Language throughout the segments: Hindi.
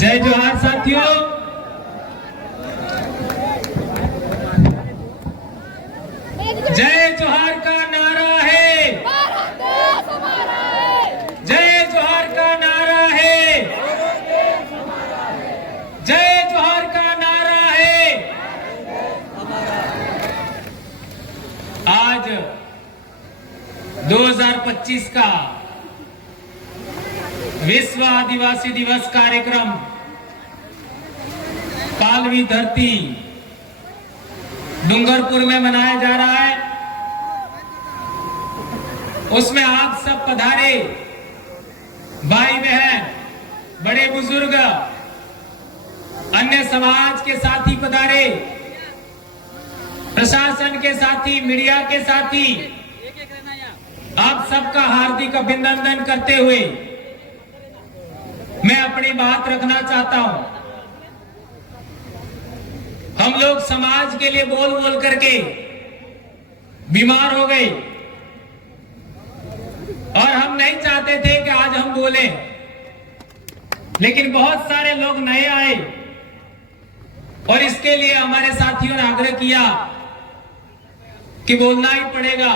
जय जोहार साथियों। जय जोहार का नारा है, जय जोहार का नारा है, जय जोहार का नारा है। आज 2025 का विश्व आदिवासी दिवस कार्यक्रम पालवी धरती डूंगरपुर में मनाया जा रहा है। उसमें आप सब पधारे, भाई बहन, बड़े बुजुर्ग, अन्य समाज के साथी पधारे, प्रशासन के साथी, मीडिया के साथी, आप सबका हार्दिक अभिनंदन करते हुए मैं अपनी बात रखना चाहता हूं। हम लोग समाज के लिए बोल बोल करके बीमार हो गए और हम नहीं चाहते थे कि आज हम बोलें, लेकिन बहुत सारे लोग नए आए और इसके लिए हमारे साथियों ने आग्रह किया कि बोलना ही पड़ेगा।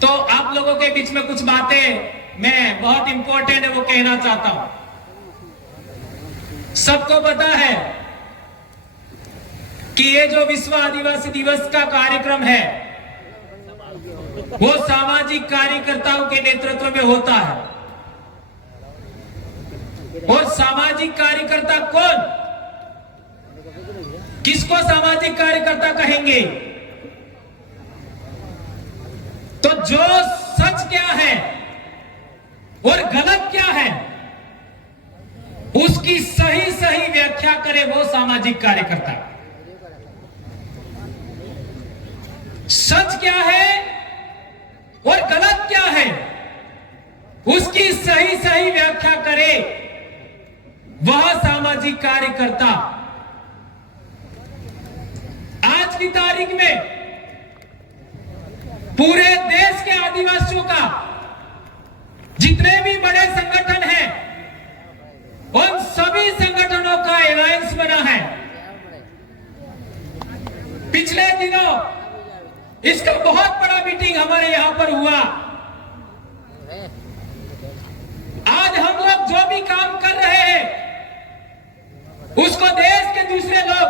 तो आप लोगों के बीच में कुछ बातें मैं बहुत इंपॉर्टेंट है वो कहना चाहता हूं। सबको पता है कि ये जो विश्व आदिवासी दिवस का कार्यक्रम है वो सामाजिक कार्यकर्ताओं के नेतृत्व में होता है। और सामाजिक कार्यकर्ता कौन, किसको सामाजिक कार्यकर्ता कहेंगे? तो जो सच क्या है और गलत क्या है उसकी सही सही व्याख्या करे वो सामाजिक कार्यकर्ता। सच क्या है और गलत क्या है उसकी सही सही व्याख्या करे वह सामाजिक कार्यकर्ता। आज की तारीख में पूरे देश के आदिवासियों का जितने भी बड़े संगठन हैं उन सभी संगठनों का अलायंस बना है। पिछले दिनों इसका बहुत बड़ा मीटिंग हमारे यहां पर हुआ। आज हम लोग जो भी काम कर रहे हैं उसको देश के दूसरे लोग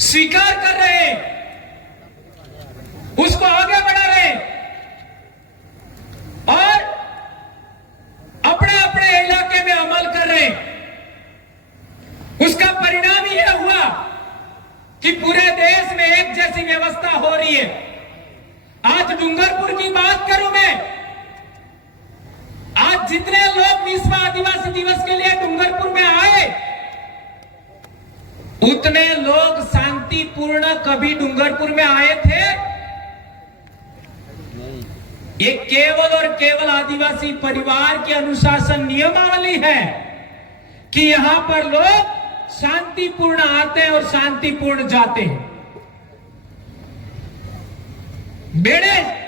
स्वीकार कर रहे हैं, उसको आगे बढ़ा रहे हैं और अपने अपने इलाके में अमल कर रहे हैं। उसका परिणाम यह हुआ कि पूरे देश में एक जैसी व्यवस्था हो रही है। आज डूंगरपुर की बात करूं मैं, आज जितने लोग विश्व आदिवासी दिवस के लिए डूंगरपुर में आए उतने लोग शांतिपूर्ण कभी डूंगरपुर में आए थे? ये केवल और केवल आदिवासी परिवार की अनुशासन नियमावली है कि यहां पर लोग शांतिपूर्ण आते हैं और शांतिपूर्ण जाते हैं।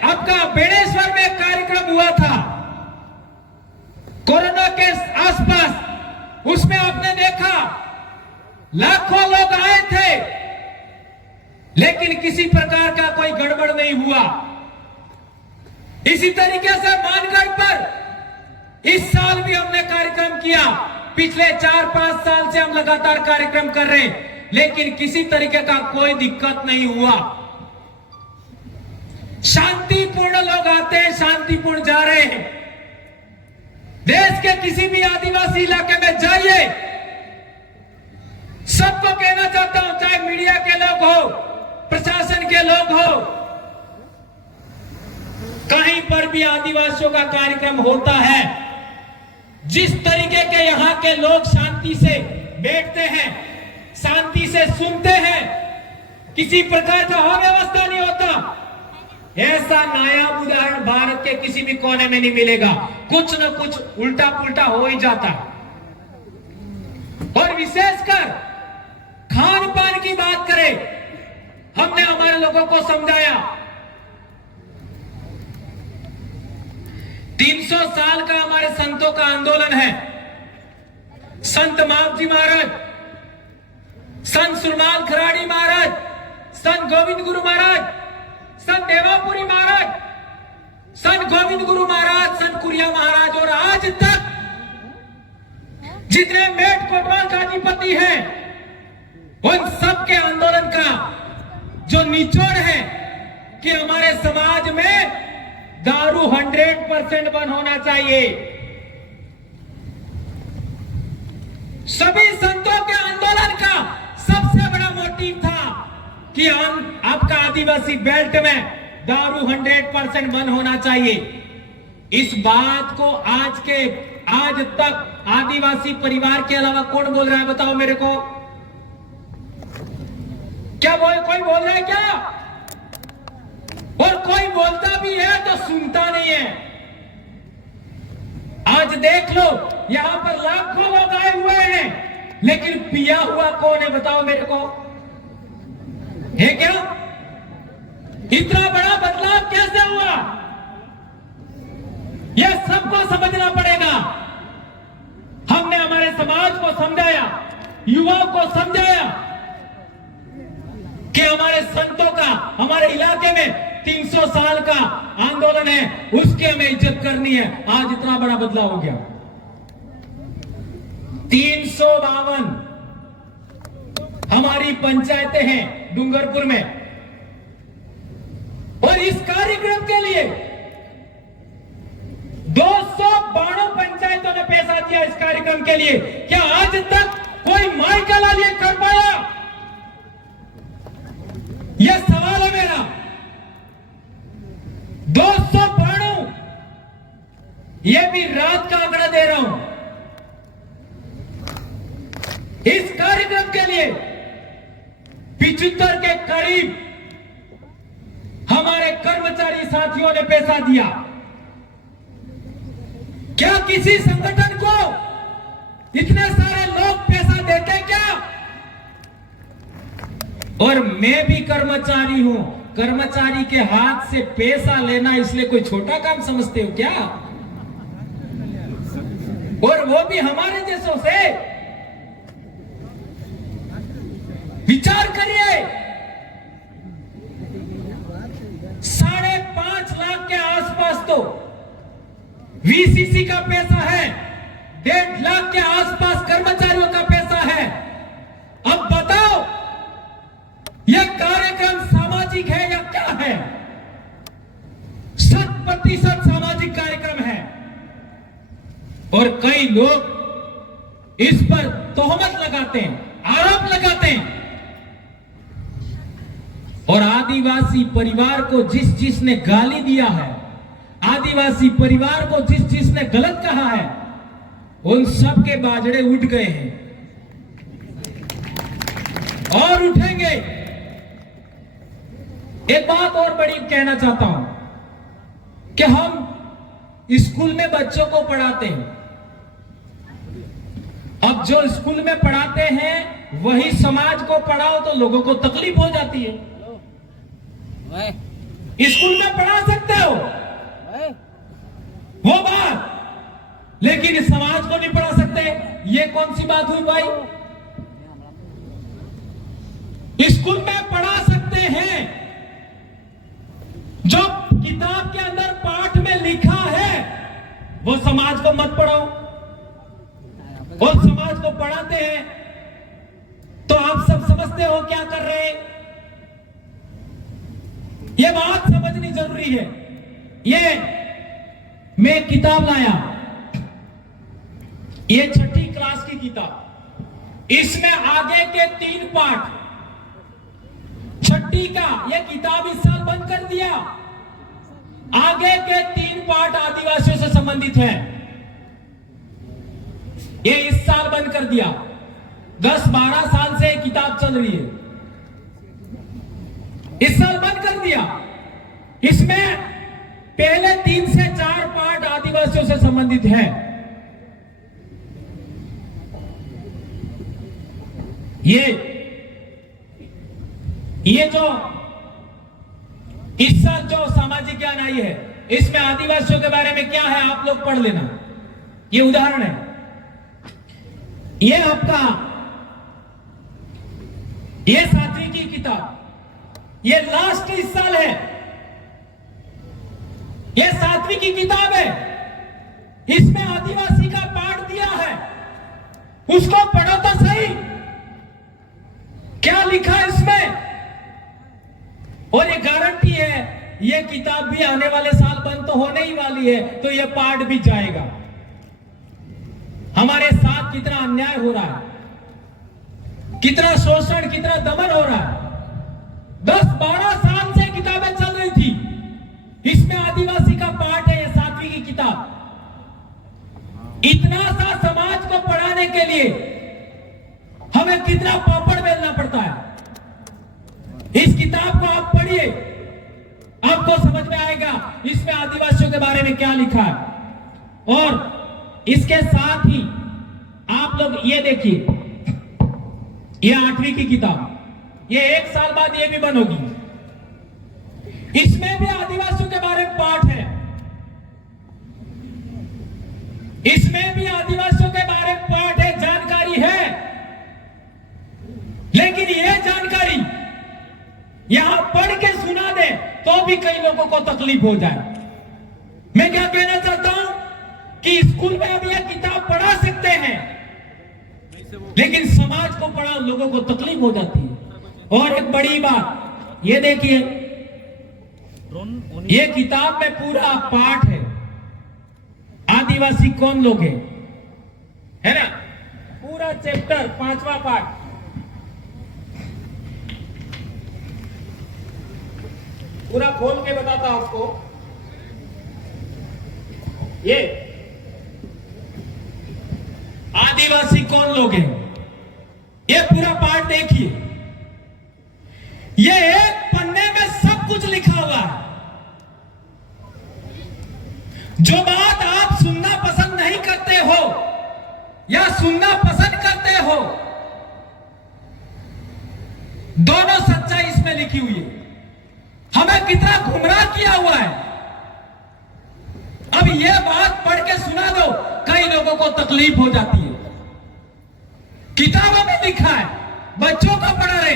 आपका बेड़ेश्वर में एक कार्यक्रम हुआ था कोरोना के आसपास, उसमें आपने देखा लाखों लोग आए थे लेकिन किसी प्रकार का कोई गड़बड़ नहीं हुआ। इसी तरीके से मानगढ़ पर इस साल भी हमने कार्यक्रम किया। पिछले 4-5 साल से हम लगातार कार्यक्रम कर रहे हैं लेकिन किसी तरीके का कोई दिक्कत नहीं हुआ। शांतिपूर्ण लोग आते हैं, शांतिपूर्ण जा रहे हैं। देश के किसी भी आदिवासी इलाके में जाइए, सबको कहना चाहता हूं, चाहे मीडिया के लोग हो, प्रशासन के लोग हो, कहीं पर भी आदिवासियों का कार्यक्रम होता है, जिस तरीके के यहाँ के लोग शांति से बैठते हैं, शांति से सुनते हैं, किसी प्रकार का अव्यवस्था नहीं होता, ऐसा नायाब उदाहरण भारत के किसी भी कोने में नहीं मिलेगा। कुछ न कुछ उल्टा पुल्टा हो ही जाता। और विशेषकर खान पान की बात करें, हमने हमारे लोगों को समझाया 300 साल का हमारे संतों का आंदोलन है। संत मावजी महाराज, संत सुरमाल खराड़ी महाराज, संत गोविंद गुरु महाराज, संत देवापुरी महाराज, संत गोविंद गुरु महाराज, संत कुरिया महाराज और आज तक जितने मेट कोटवाल का अधिपति है, उन सब के आंदोलन का जो निचोड़ है कि हमारे समाज में दारू 100% बंद होना चाहिए। सभी संतों के आंदोलन का सबसे बड़ा मोटिव था कि हम आपका आदिवासी बेल्ट में दारू 100% बंद होना चाहिए। इस बात को आज तक आदिवासी परिवार के अलावा कौन बोल रहा है, बताओ मेरे को। क्या कोई बोल रहा है क्या? और कोई बोलता भी है तो सुनता नहीं है। आज देख लो, यहां पर लाखों लोग आए हुए हैं, लेकिन पिया हुआ कौन है, बताओ मेरे को। है क्या? इतना बड़ा बदलाव कैसे हुआ, यह सबको समझना पड़ेगा। हमने हमारे समाज को समझाया, युवाओं को समझाया कि हमारे संतों का हमारे इलाके में 300 साल का आंदोलन है, उसकी हमें इज्जत करनी है। आज इतना बड़ा बदलाव हो गया। 352 हमारी पंचायतें हैं डूंगरपुर में, और इस कार्यक्रम के लिए 292 पंचायतों ने पैसा दिया इस कार्यक्रम के लिए। क्या आज तक कोई माई का लाल ये कर पाया? यह सवाल है मेरा। 292, यह भी रात का आंकड़ा दे रहा हूं। इस कार्यक्रम के लिए 75 के करीब हमारे कर्मचारी साथियों ने पैसा दिया। क्या किसी संगठन को इतने सारे लोग पैसा देते क्या? और मैं भी कर्मचारी हूं। कर्मचारी के हाथ से पैसा लेना इसलिए कोई छोटा काम समझते हो क्या? और वो भी हमारे जैसों से। विचार करिए, 5.5 लाख के आसपास तो वीसीसी का पैसा है, 1.5 लाख के आसपास कर्मचारियों का पैसा है। अब बताओ, यह कार्यक्रम सामाजिक है या क्या है? 100% सामाजिक कार्यक्रम है। और कई लोग इस पर तोहमत लगाते हैं, आरोप लगाते हैं। और आदिवासी परिवार को जिसने गाली दिया है, आदिवासी परिवार को जिसने गलत कहा है, उन सब के बाजड़े उठ गए हैं और उठेंगे। एक बात और बड़ी कहना चाहता हूं कि हम स्कूल में बच्चों को पढ़ाते हैं। अब जो स्कूल में पढ़ाते हैं वही समाज को पढ़ाओ तो लोगों को तकलीफ हो जाती है। स्कूल में पढ़ा सकते हो वो बात, लेकिन समाज को नहीं पढ़ा सकते, ये कौन सी बात हुई भाई? स्कूल में पढ़ा सकते हैं, जो किताब के अंदर पाठ में लिखा है वो समाज को मत पढ़ाओ। और समाज को पढ़ाते हैं तो आप सब समझते हो क्या कर रहे हैं। ये बात समझनी जरूरी है। ये मैं किताब लाया, ये 6ठी क्लास की किताब, इसमें आगे के 3 पाठ, 6ठी का ये किताब इस साल बंद कर दिया। आगे के 3 पाठ आदिवासियों से संबंधित है, ये इस साल बंद कर दिया। 10-12 साल से किताब चल रही है, इस साल बंद कर दिया। इसमें पहले 3 से 4 पाठ आदिवासियों से संबंधित है। ये जो इस साल जो सामाजिक ज्ञान आई है, इसमें आदिवासियों के बारे में क्या है आप लोग पढ़ लेना। ये उदाहरण है, ये आपका ये 7वीं की किताब, ये लास्ट इस साल है, ये 7वीं की किताब है। इसमें आदिवासी का पाठ दिया है, उसको पढ़ो तो सही, क्या लिखा है इसमें। और ये गारंटी है ये किताब भी आने वाले साल बंद तो होने ही वाली है, तो ये पाठ भी जाएगा। हमारे साथ कितना अन्याय हो रहा है, कितना शोषण, कितना दमन हो रहा है। 10-12 साल से किताबें चल रही थी, इसमें आदिवासी का पाठ है, ये 7वीं की किताब। इतना सा समाज को पढ़ाने के लिए हमें कितना पापड़ बेलना पड़ता है। इस किताब को आप पढ़िए, आपको समझ में आएगा इसमें आदिवासियों के बारे में क्या लिखा है। और इसके साथ ही आप लोग ये देखिए, ये 8वीं की किताब, ये 1 साल बाद ये भी बंद होगी। इसमें भी आदिवासियों के बारे में पाठ है, इसमें भी आदिवासियों के बारे में पाठ है, जानकारी है। लेकिन यह जानकारी यहां पढ़ के सुना दे तो भी कई लोगों को तकलीफ हो जाए। मैं क्या कहना चाहता हूं कि स्कूल में अब यह किताब पढ़ा सकते हैं, लेकिन समाज को पढ़ा लोगों को तकलीफ हो जाती है। और एक बड़ी बात ये देखिए, ये किताब में पूरा पाठ है, आदिवासी कौन लोग हैं, है ना, पूरा चैप्टर 5वां पाठ। पूरा खोल के बताता हूं आपको। ये आदिवासी कौन लोग हैं, ये पूरा पाठ देखिए। ये एक पन्ने में सब कुछ लिखा हुआ है। जो बात आप सुनना पसंद नहीं करते हो या सुनना पसंद करते हो, दोनों सच्चाई इसमें लिखी हुई है। हमें कितना गुमराह किया हुआ है। अब यह बात पढ़ के सुना दो, कई लोगों को तकलीफ हो जाती है। किताबों में लिखा है, बच्चों को पढ़ा रहे,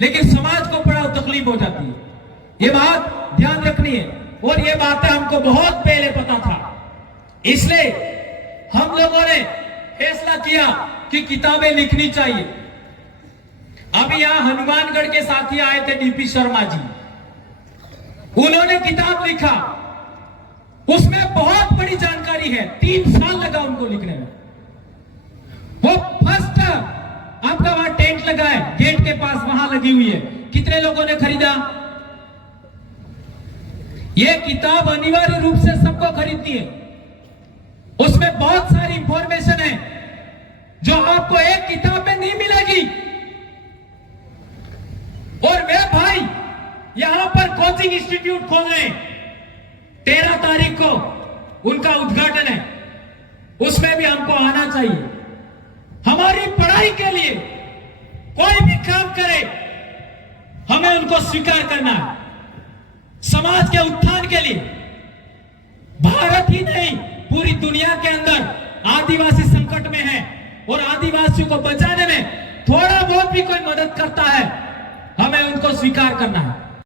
लेकिन समाज को पढ़ाओ तकलीफ हो जाती है। यह बात ध्यान रखनी है। और ये बातें हमको बहुत पहले पता था, इसलिए हम लोगों ने फैसला किया कि किताबें लिखनी चाहिए। अभी यहां हनुमानगढ़ के साथी आए थे, डीपी शर्मा जी, उन्होंने किताब लिखा, उसमें बहुत बड़ी जानकारी है। 3 साल लगा उनको लिखने में। वो फर्स्ट आपका वहां टेंट लगा है, गेट के पास वहां लगी हुई है। कितने लोगों ने खरीदा? ये किताब अनिवार्य रूप से सबको खरीदनी है। उसमें बहुत सारी इंफॉर्मेशन है जो आपको एक किताब में नहीं मिलेगी। और वे भाई यहां पर कोचिंग इंस्टीट्यूट खोल रहे हैं, 13 तारीख को उनका उद्घाटन है, उसमें भी हमको आना चाहिए। हमारी पढ़ाई के लिए कोई भी काम करे, हमें उनको स्वीकार करना है। समाज के उत्थान के लिए भारत ही नहीं, पूरी दुनिया के अंदर आदिवासी संकट में है, और आदिवासियों को बचाने में थोड़ा बहुत भी कोई मदद करता है, हमें उनको स्वीकार करना है।